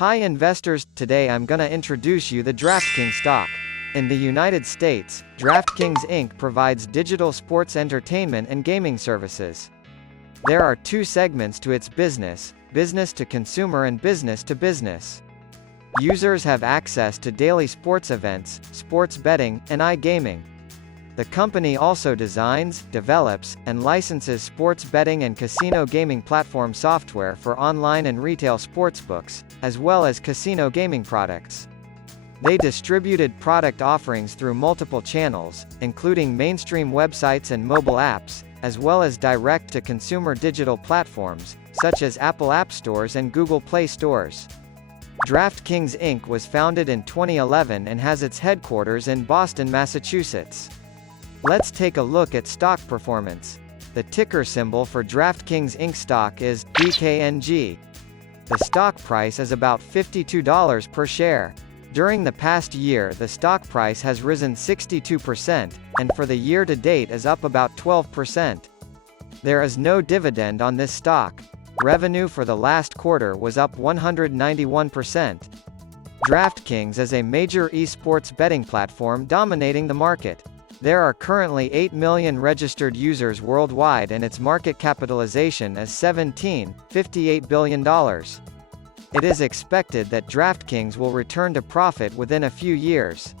Hi investors, today I'm gonna introduce you the DraftKing stock. In the United States, DraftKings Inc. provides digital sports entertainment and gaming services. There are two segments to its business: business to consumer and business to business. Users have access to daily sports events, sports betting, and iGaming. The company also designs, develops, and licenses sports betting and casino gaming platform software for online and retail sportsbooks, as well as casino gaming products. They distributed product offerings through multiple channels, including mainstream websites and mobile apps, as well as direct-to-consumer digital platforms, such as Apple App Stores and Google Play Stores. DraftKings Inc. was founded in 2011 and has its headquarters in Boston, Massachusetts. Let's take a look at stock performance. The ticker symbol for DraftKings Inc. stock is DKNG. The stock price is about $52 per share. During the past year, the stock price has risen 62%, and for the year to date is up about 12%. There is no dividend on this stock. Revenue for the last quarter was up 191%. DraftKings is a major esports betting platform dominating the market. There are currently 8 million registered users worldwide and its market capitalization is $17.58 billion. It is expected that DraftKings will return to profit within a few years.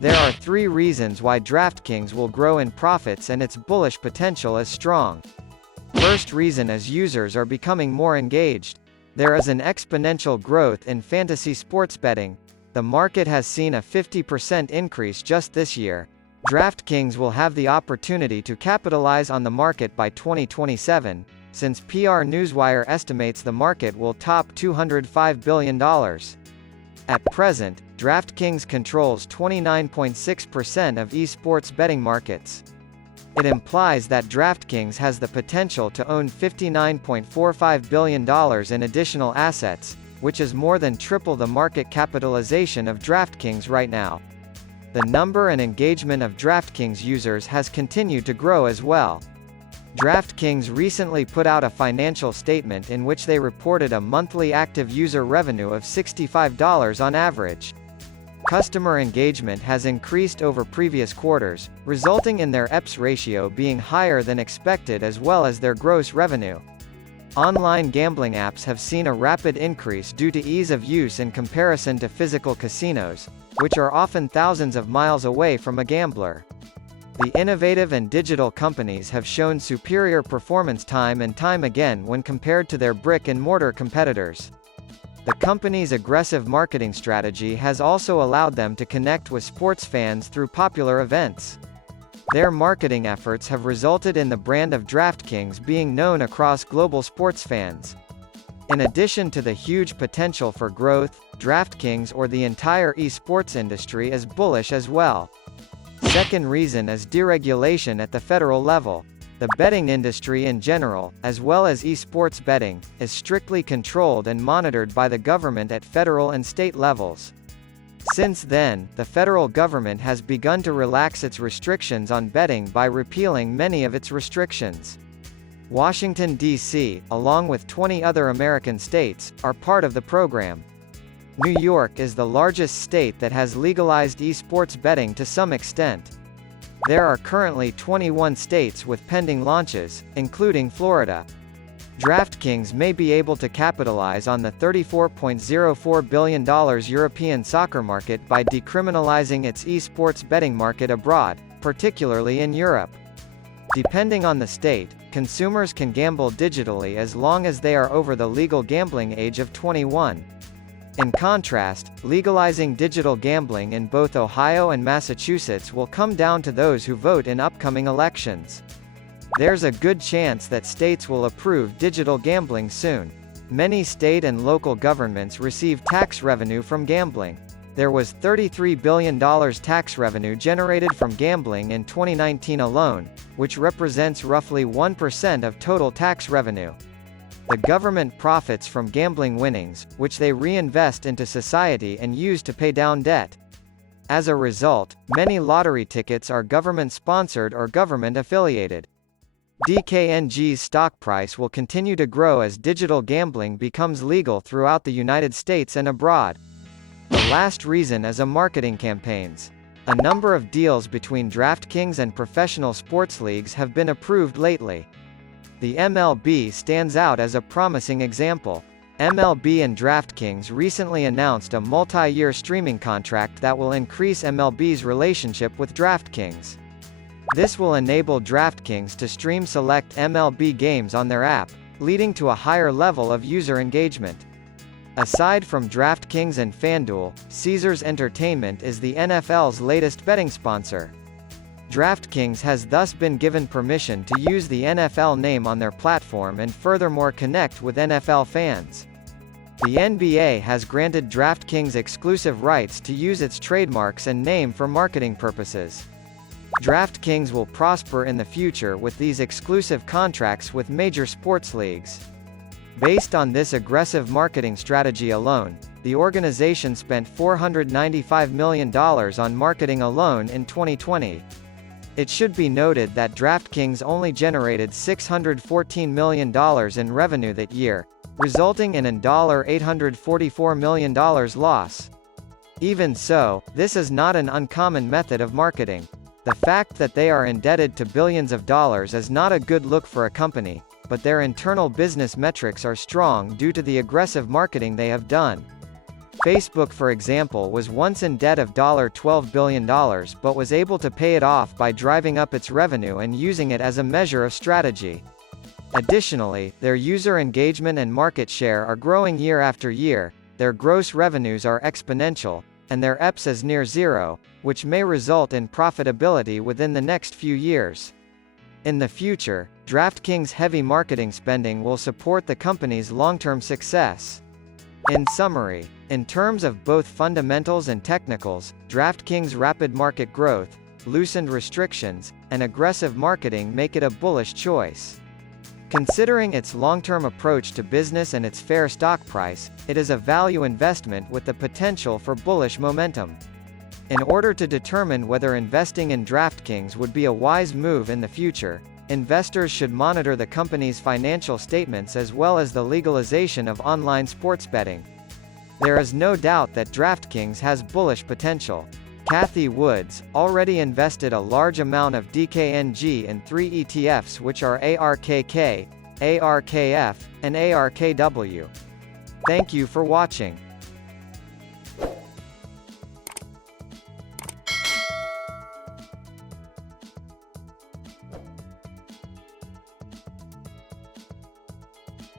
There are three reasons why DraftKings will grow in profits and its bullish potential is strong. First reason is users are becoming more engaged. There is an exponential growth in fantasy sports betting. The market has seen a 50% increase just this year. DraftKings will have the opportunity to capitalize on the market by 2027, since PR Newswire estimates the market will top $205 billion. At present, DraftKings controls 29.6% of esports betting markets. It implies that DraftKings has the potential to own $59.45 billion in additional assets, which is more than triple the market capitalization of DraftKings right now. The number and engagement of DraftKings users has continued to grow as well. DraftKings recently put out a financial statement in which they reported a monthly active user revenue of $65 on average. Customer engagement has increased over previous quarters, resulting in their EPS ratio being higher than expected as well as their gross revenue. Online gambling apps have seen a rapid increase due to ease of use in comparison to physical casinos, which are often thousands of miles away from a gambler. The innovative and digital companies have shown superior performance time and time again when compared to their brick-and-mortar competitors. The company's aggressive marketing strategy has also allowed them to connect with sports fans through popular events. Their marketing efforts have resulted in the brand of DraftKings being known across global sports fans. In addition to the huge potential for growth, DraftKings or the entire esports industry is bullish as well. Second reason is deregulation at the federal level. The betting industry in general, as well as esports betting, is strictly controlled and monitored by the government at federal and state levels. Since then, the federal government has begun to relax its restrictions on betting by repealing many of its restrictions. Washington, D.C., along with 20 other American states, are part of the program. New York is the largest state that has legalized esports betting to some extent. There are currently 21 states with pending launches, including Florida. DraftKings may be able to capitalize on the $34.04 billion European soccer market by decriminalizing its esports betting market abroad, particularly in Europe. Depending on the state, consumers can gamble digitally as long as they are over the legal gambling age of 21. In contrast, legalizing digital gambling in both Ohio and Massachusetts will come down to those who vote in upcoming elections. There's a good chance that states will approve digital gambling soon. Many state and local governments receive tax revenue from gambling. There was $33 billion tax revenue generated from gambling in 2019 alone, which represents roughly 1% of total tax revenue. The government profits from gambling winnings, which they reinvest into society and use to pay down debt. As a result, many lottery tickets are government-sponsored or government-affiliated. DKNG's stock price will continue to grow as digital gambling becomes legal throughout the United States and abroad. The last reason is marketing campaigns. A number of deals between DraftKings and professional sports leagues have been approved lately. The MLB stands out as a promising example. MLB and DraftKings recently announced a multi-year streaming contract that will increase MLB's relationship with DraftKings. This will enable DraftKings to stream select MLB games on their app, leading to a higher level of user engagement. Aside from DraftKings and FanDuel, Caesars Entertainment is the NFL's latest betting sponsor. DraftKings has thus been given permission to use the NFL name on their platform and furthermore connect with NFL fans. The NBA has granted DraftKings exclusive rights to use its trademarks and name for marketing purposes. DraftKings will prosper in the future with these exclusive contracts with major sports leagues. Based on this aggressive marketing strategy alone, the organization spent $495 million on marketing alone in 2020. It should be noted that DraftKings only generated $614 million in revenue that year, resulting in an $844 million loss. Even so, this is not an uncommon method of marketing. The fact that they are indebted to billions of dollars is not a good look for a company, but their internal business metrics are strong due to the aggressive marketing they have done. Facebook, for example, was once in debt of $12 billion but was able to pay it off by driving up its revenue and using it as a measure of strategy. Additionally, their user engagement and market share are growing year after year, their gross revenues are exponential, and their EPS is near zero, which may result in profitability within the next few years. In the future, DraftKings' heavy marketing spending will support the company's long-term success. In summary, in terms of both fundamentals and technicals, DraftKings' rapid market growth, loosened restrictions, and aggressive marketing make it a bullish choice. Considering its long-term approach to business and its fair stock price, it is a value investment with the potential for bullish momentum. In order to determine whether investing in DraftKings would be a wise move in the future, investors should monitor the company's financial statements as well as the legalization of online sports betting. There is no doubt that DraftKings has bullish potential. Cathie Woods already invested a large amount of DKNG in 3 ETFs, which are ARKK, ARKF, and ARKW. Thank you for watching.